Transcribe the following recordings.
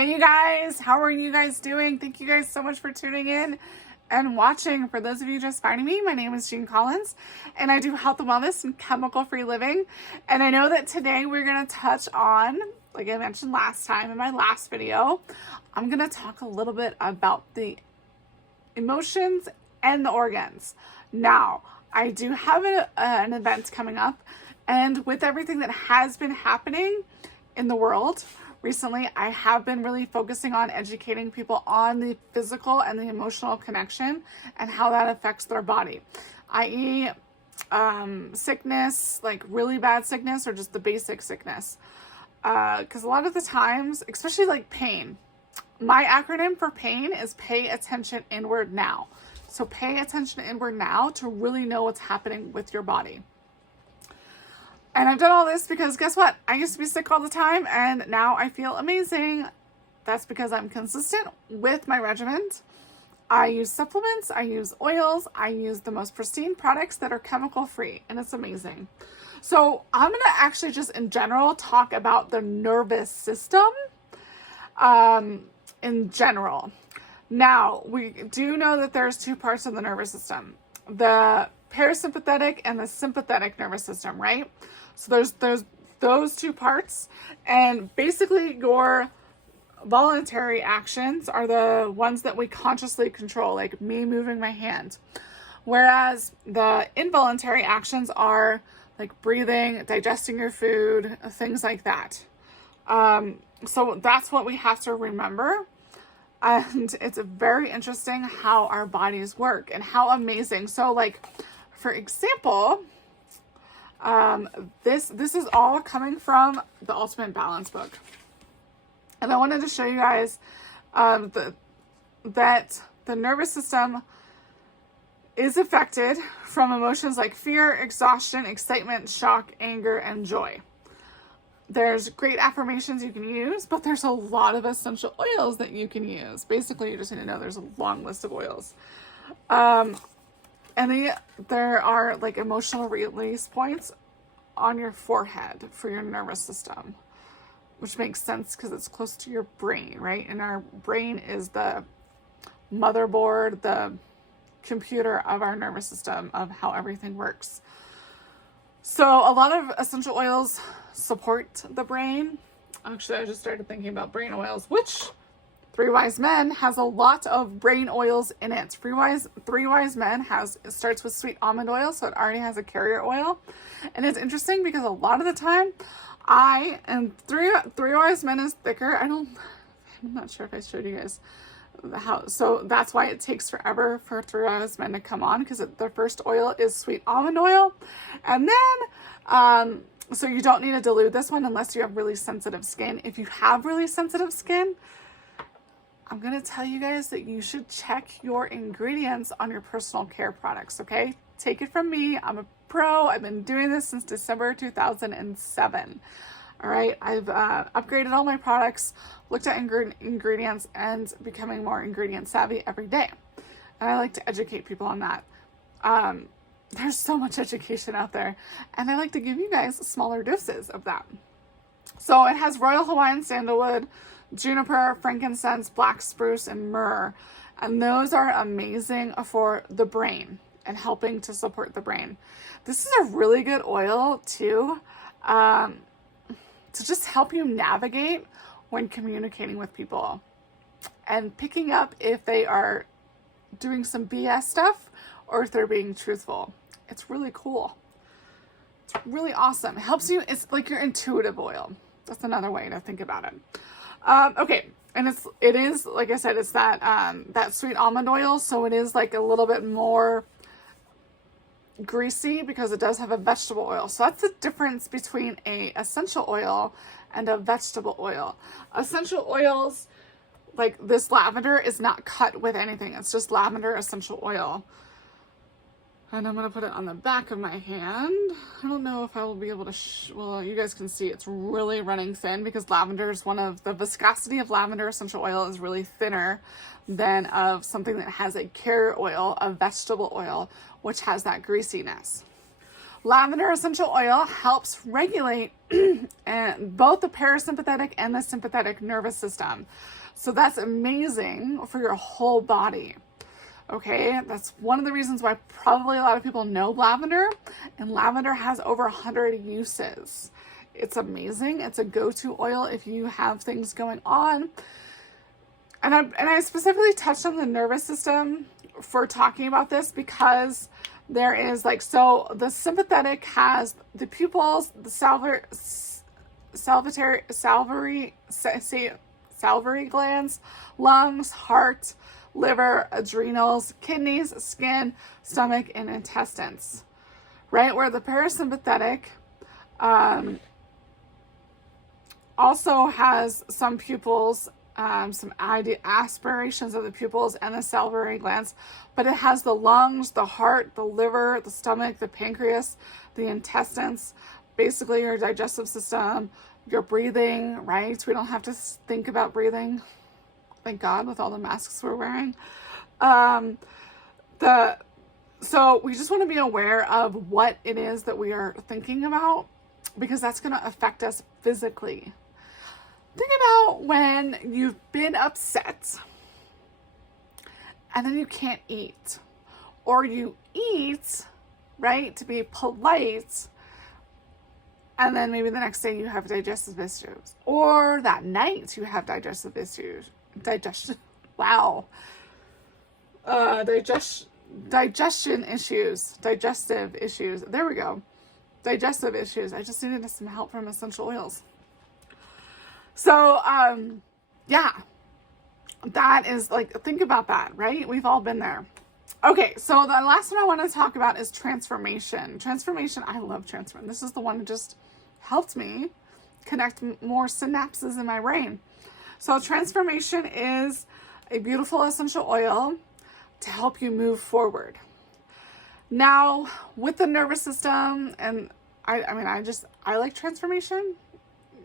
Hey you guys, how are you guys doing? Thank you guys so much for tuning in and watching. For those of you just finding me, my name is Jean Collins and I do health and wellness and chemical-free living. And I know that today we're going to touch on, like I mentioned last time in my last video, I'm going to talk a little bit about the emotions and the organs. Now, I do have an event coming up, and with everything that has been happening in the world recently, I have been really focusing on educating people on the physical and the emotional connection and how that affects their body, i.e. Sickness, like really bad sickness or just the basic sickness. Because a lot of the times, especially like pain, my acronym for pain is pay attention inward now. So pay attention inward now to really know what's happening with your body. And I've done all this because guess what? I used to be sick all the time and now I feel amazing. That's because I'm consistent with my regimen. I use supplements, I use oils, I use the most pristine products that are chemical free, and it's amazing. So I'm going to actually just in general talk about the nervous system in general. Now, we do know that there's two parts of the nervous system, the parasympathetic and the sympathetic nervous system, right? So there's those two parts, and basically your voluntary actions are the ones that we consciously control, like me moving my hand. Whereas the involuntary actions are like breathing, digesting your food, things like that. So that's what we have to remember. And it's very interesting how our bodies work and how amazing. So like, for example, this is all coming from the Ultimate Balance book. And I wanted to show you guys that the nervous system is affected from emotions like fear, exhaustion, excitement, shock, anger, and joy. There's great affirmations you can use, but there's a lot of essential oils that you can use. Basically, you just need to know there's a long list of oils. And there are like emotional release points on your forehead for your nervous system, which makes sense because it's close to your brain, right? And our brain is the motherboard, the computer of our nervous system, of how everything works. So a lot of essential oils support the brain. Actually, I just started thinking about brain oils, which Three Wise Men has a lot of brain oils in it. Three Wise Men it starts with sweet almond oil, so it already has a carrier oil. And it's interesting because a lot of the time, Three Wise Men is thicker. I'm not sure if I showed you guys how, so that's why it takes forever for Three Wise Men to come on, because the first oil is sweet almond oil. And then, so you don't need to dilute this one unless you have really sensitive skin. If you have really sensitive skin, I'm going to tell you guys that you should check your ingredients on your personal care products, okay? Take it from me. I'm a pro. I've been doing this since December 2007. All right. I've upgraded all my products, looked at ingredients, and becoming more ingredient savvy every day. And I like to educate people on that. There's so much education out there, and I like to give you guys smaller doses of that. So it has Royal Hawaiian Sandalwood, juniper, frankincense, black spruce, and myrrh. And those are amazing for the brain and helping to support the brain. This is a really good oil too, to just help you navigate when communicating with people and picking up if they are doing some BS stuff or if they're being truthful. It's really cool. It's really awesome. It helps you. It's like your intuitive oil. That's another way to think about it. Okay. And it is, like I said, it's that sweet almond oil. So it is like a little bit more greasy because it does have a vegetable oil. So that's the difference between a essential oil and a vegetable oil. Essential oils, like this lavender, is not cut with anything. It's just lavender essential oil. And I'm going to put it on the back of my hand. I don't know if I will be able to, well, you guys can see it's really running thin because lavender is the viscosity of lavender essential oil is really thinner than of something that has a carrier oil, a vegetable oil, which has that greasiness. Lavender essential oil helps regulate both the parasympathetic and the sympathetic nervous system. So that's amazing for your whole body. Okay, that's one of the reasons why probably a lot of people know lavender, and lavender has over 100 uses. It's amazing. It's a go-to oil if you have things going on. And I specifically touched on the nervous system for talking about this because there is like, so the sympathetic has the pupils, the salivary glands, lungs, heart, liver, adrenals, kidneys, skin, stomach, and intestines, right? Where the parasympathetic also has some pupils, some aspirations of the pupils and the salivary glands, but it has the lungs, the heart, the liver, the stomach, the pancreas, the intestines, basically your digestive system, your breathing, right? We don't have to think about breathing, thank God, with all the masks we're wearing. So we just want to be aware of what it is that we are thinking about, because that's going to affect us physically. Think about when you've been upset and then you can't eat, or you eat, right, to be polite, and then maybe the next day you have digestive issues, or that night you have digestive issues. Digestion issues. There we go. Digestive issues. I just needed some help from essential oils. So, yeah, that is like, think about that, right? We've all been there. Okay. So the last one I want to talk about is transformation. Transformation. I love transformation. This is the one that just helped me connect more synapses in my brain. So transformation is a beautiful essential oil to help you move forward. Now, with the nervous system, and I like transformation.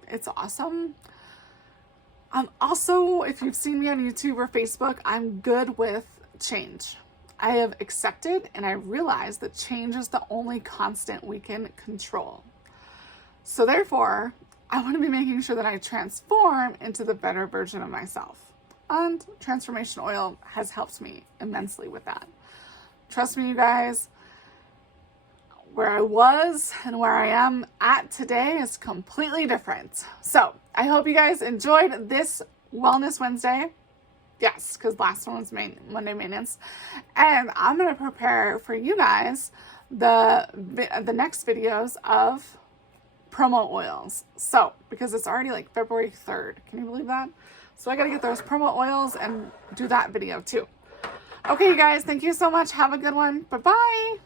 It's awesome. Also, if you've seen me on YouTube or Facebook, I'm good with change. I have accepted and I realize that change is the only constant we can control. So therefore, I want to be making sure that I transform into the better version of myself. And transformation oil has helped me immensely with that. Trust me, you guys, where I was and where I am at today is completely different. So I hope you guys enjoyed this Wellness Wednesday. Yes, because last one was Monday maintenance. And I'm going to prepare for you guys the next videos of promo oils. So, because it's already like February 3rd. Can you believe that? So I got to get those promo oils and do that video too. Okay, you guys, thank you so much. Have a good one. Bye-bye.